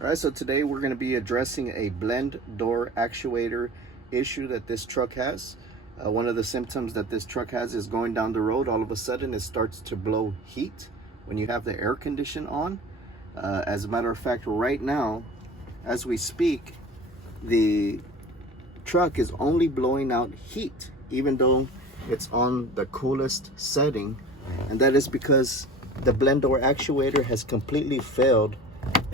All right, so today we're going to be addressing a blend door actuator issue that this truck has. One of the symptoms that this truck has is going down the road, all of a sudden it starts to blow heat when you have the air condition on. As a matter of fact, right now, as we speak, the truck is only blowing out heat, even though it's on the coolest setting. And that is because the blend door actuator has completely failed.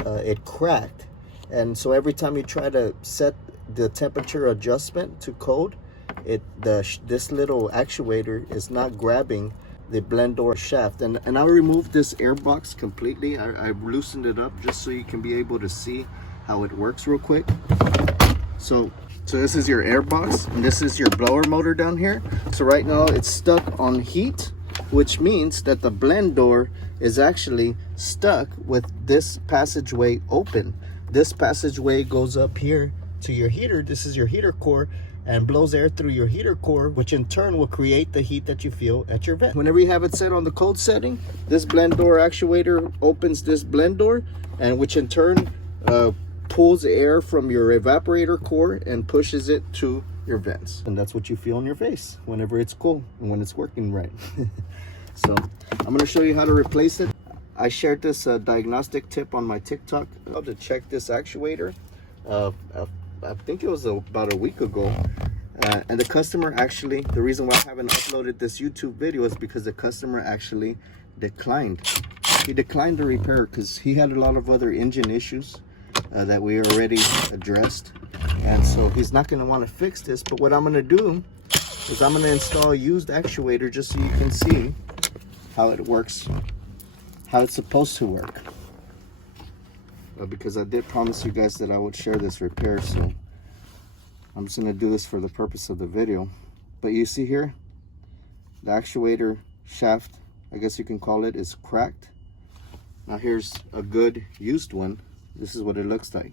It cracked, and so every time you try to set the temperature adjustment to code, this little actuator is not grabbing the blend door shaft. And I removed this air box completely. I loosened it up just so you can be able to see how it works real quick. So this is your air box, and this is your blower motor down here. So right now it's stuck on heat, which means that the blend door is actually stuck with this passageway open. This passageway goes up here to your heater. This is your heater core, and blows air through your heater core, which in turn will create the heat that you feel at your vent. Whenever you have it set on the cold setting, this blend door actuator opens this blend door, and which in turn pulls air from your evaporator core and pushes it to your vents. And that's what you feel on your face whenever it's cool and when it's working right. So I'm going to show you how to replace it. I shared this diagnostic tip on my TikTok how to check this actuator. I think it was about a week ago. And the customer actually, the reason why I haven't uploaded this YouTube video is because the customer actually declined. He declined the repair because he had a lot of other engine issues that we already addressed. And so he's not going to want to fix this. But what I'm going to do is I'm going to install a used actuator just so you can see how it works, how it's supposed to work. Because I did promise you guys that I would share this repair, so I'm just going to do this for the purpose of the video. But you see here, the actuator shaft, I guess you can call it, is cracked. Now here's a good used one. This is what it looks like.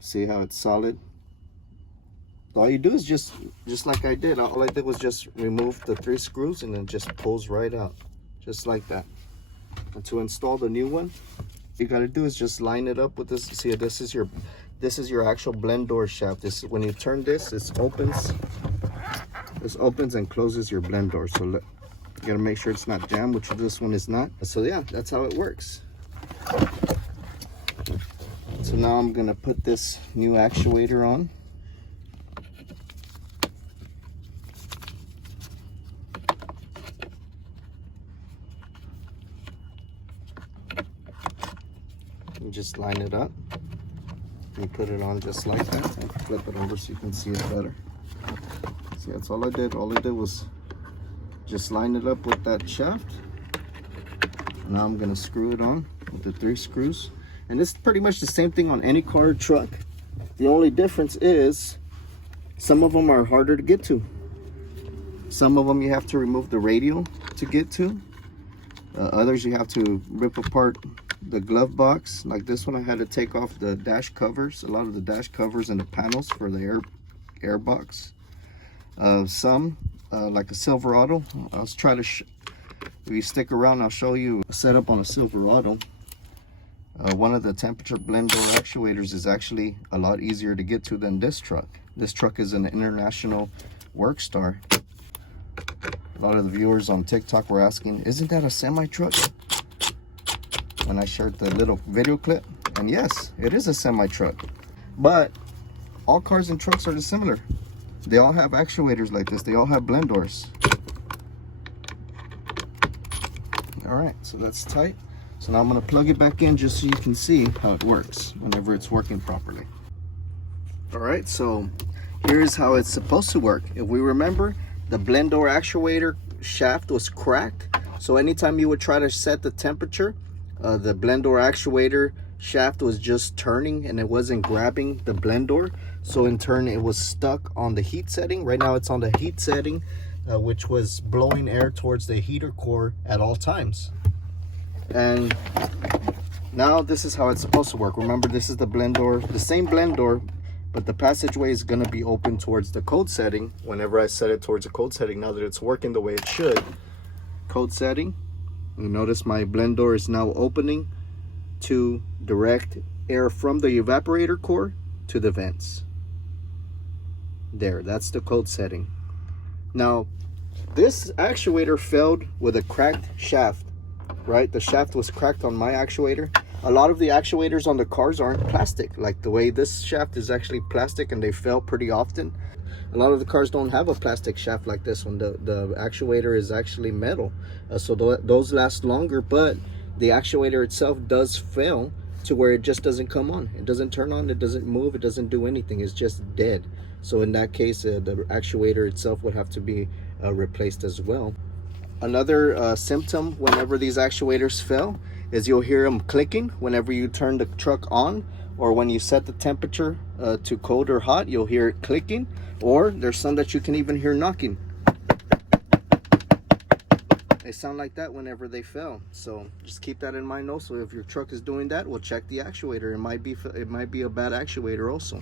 See how it's solid? All you do is just like I did. All I did was just remove the 3 screws, and it just pulls right out, just like that. And to install the new one, you got to do is just line it up with this. See, this is your actual blend door shaft. This, when you turn this, this opens and closes your blend door. So look, you got to make sure it's not jammed, which this one is not. So yeah, that's how it works. So now I'm gonna put this new actuator on. And just line it up. You put it on just like that. I'll flip it over so you can see it better. See, that's all I did. All I did was just line it up with that shaft. Now I'm gonna screw it on with the 3 screws. And it's pretty much the same thing on any car or truck. The only difference is some of them are harder to get to. Some of them you have to remove the radial to get to. Others you have to rip apart the glove box. Like this one, I had to take off the dash covers, a lot of the dash covers and the panels for the air box. Some, like a Silverado, I'll try to, if you stick around, I'll show you a setup on a Silverado. One of the temperature blend door actuators is actually a lot easier to get to than this truck. This truck is an international work star. A lot of the viewers on TikTok were asking, isn't that a semi-truck? When I shared the little video clip. And yes, it is a semi-truck. But all cars and trucks are similar. They all have actuators like this. They all have blend doors. All right, so that's tight. So now I'm going to plug it back in just so you can see how it works whenever it's working properly. All right, so here's how it's supposed to work. If we remember, the blend door actuator shaft was cracked. So anytime you would try to set the temperature, the blend door actuator shaft was just turning and it wasn't grabbing the blend door. So in turn, it was stuck on the heat setting. Right now it's on the heat setting, which was blowing air towards the heater core at all times. And now this is how it's supposed to work. Remember, this is the blend door, the same blend door, but the passageway is going to be open towards the code setting. Whenever I set it towards the code setting, now that it's working the way it should, code setting, you notice my blend door is now opening to direct air from the evaporator core to the vents. There, that's the code setting. Now, this actuator failed with a cracked shaft, right? The shaft was cracked on my actuator. A lot of the actuators on the cars aren't plastic, like the way this shaft is actually plastic, and they fail pretty often. A lot of the cars don't have a plastic shaft like this one. The actuator is actually metal, so those last longer, but the actuator itself does fail to where it just doesn't come on. It doesn't turn on, it doesn't move, it doesn't do anything. It's just dead. So in that case, the actuator itself would have to be replaced as well. Another symptom whenever these actuators fail is you'll hear them clicking whenever you turn the truck on, or when you set the temperature to cold or hot, you'll hear it clicking, or there's some that you can even hear knocking. They sound like that whenever they fail. So just keep that in mind also. If your truck is doing that, we'll check the actuator. It might be a bad actuator also.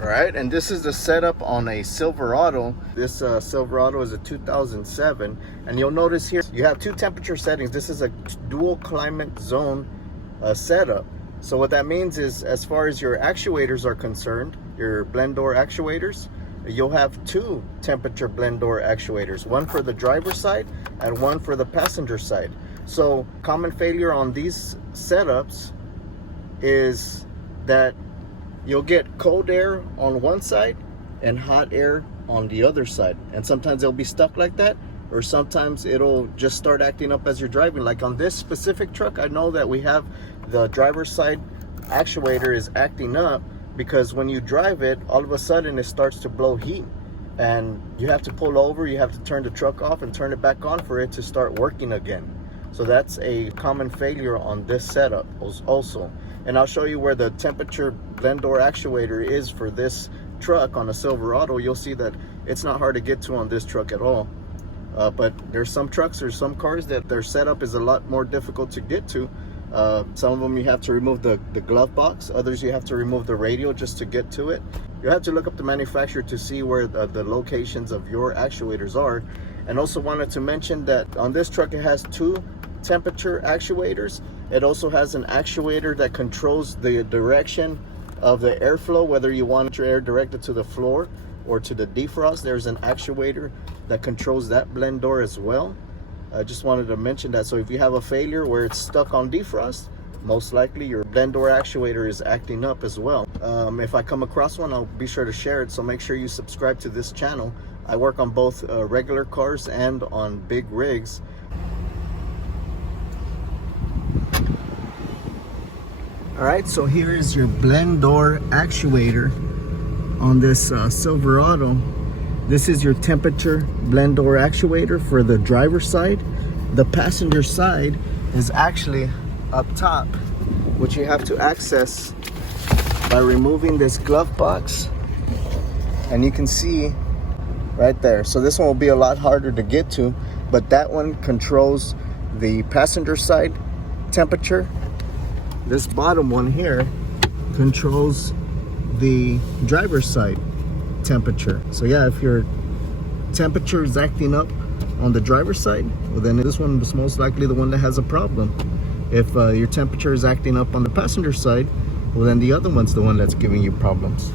All right, and this is the setup on a Silverado. This Silverado is a 2007, and you'll notice here you have two temperature settings. This is a dual climate zone setup. So what that means is, as far as your actuators are concerned, your blend door actuators, you'll have two temperature blend door actuators, one for the driver's side and one for the passenger side. So common failure on these setups is that you'll get cold air on one side and hot air on the other side, and sometimes they'll be stuck like that, or sometimes it'll just start acting up as you're driving. Like on this specific truck, I know that we have the driver's side actuator is acting up because when you drive it, all of a sudden it starts to blow heat, and you have to pull over, you have to turn the truck off and turn it back on for it to start working again. So that's a common failure on this setup also. And I'll show you where the temperature blend door actuator is for this truck on a Silverado. You'll see that it's not hard to get to on this truck at all. But there's some trucks or some cars that their setup is a lot more difficult to get to. Some of them you have to remove the glove box. Others you have to remove the radio just to get to it. You have to look up the manufacturer to see where the locations of your actuators are. And also wanted to mention that on this truck it has two temperature actuators. It also has an actuator that controls the direction of the airflow, whether you want your air directed to the floor or to the defrost. There's an actuator that controls that blend door as well. I just wanted to mention that. So if you have a failure where it's stuck on defrost, most likely your blend door actuator is acting up as well. If I come across one, I'll be sure to share it. So make sure you subscribe to this channel. I work on both regular cars and on big rigs. All right, so here is your blend door actuator on this Silverado. This is your temperature blend door actuator for the driver's side. The passenger side is actually up top, which you have to access by removing this glove box. And you can see right there. So this one will be a lot harder to get to, but that one controls the passenger side temperature. This bottom one here controls the driver's side temperature. So yeah, if your temperature is acting up on the driver's side, well then this one is most likely the one that has a problem. If your temperature is acting up on the passenger side, well then the other one's the one that's giving you problems.